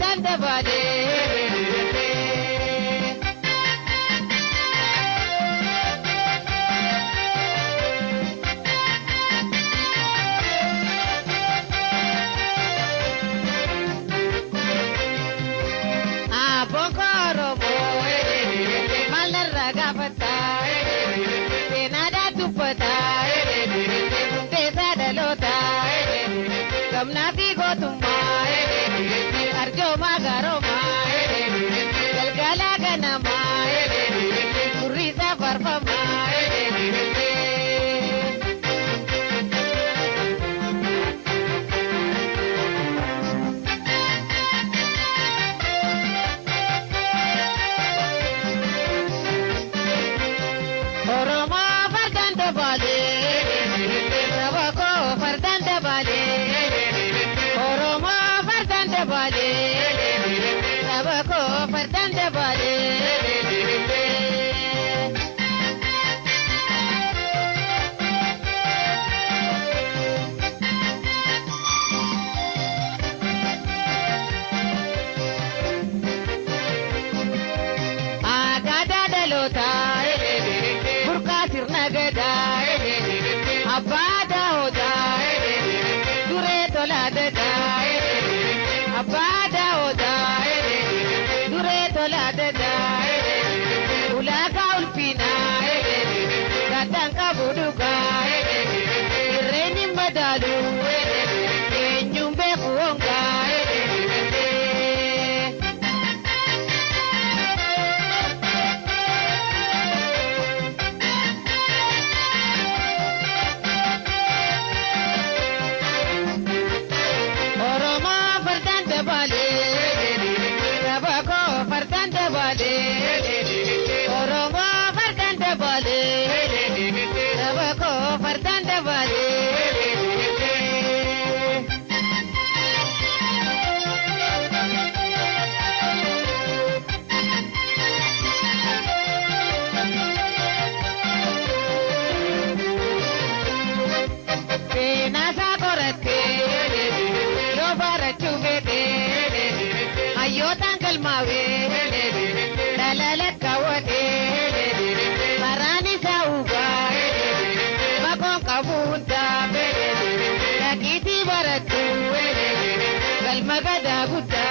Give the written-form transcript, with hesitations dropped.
fardanda bale Bokoro boy malarra gafata senada tupata desa dalota gamna fi gotuma arjo magaroma galgala ganama kurisa farfama Oroma fardanda bale sabako fardanda bale Oroma fardanda bale sabako fardanda bale Agada dalota Nagada abada oda dure tolada da abada oda dure tolada da ulaga ulfina gatanka buduga reni madalu enyumbe kuonga Oromo fardanda bale sabako fardanda bale Pena sakorate yo barachu vede ayo tanggal mawe dalala kawate marani sauga makon kabunta lakiti baratu kalmagada gudda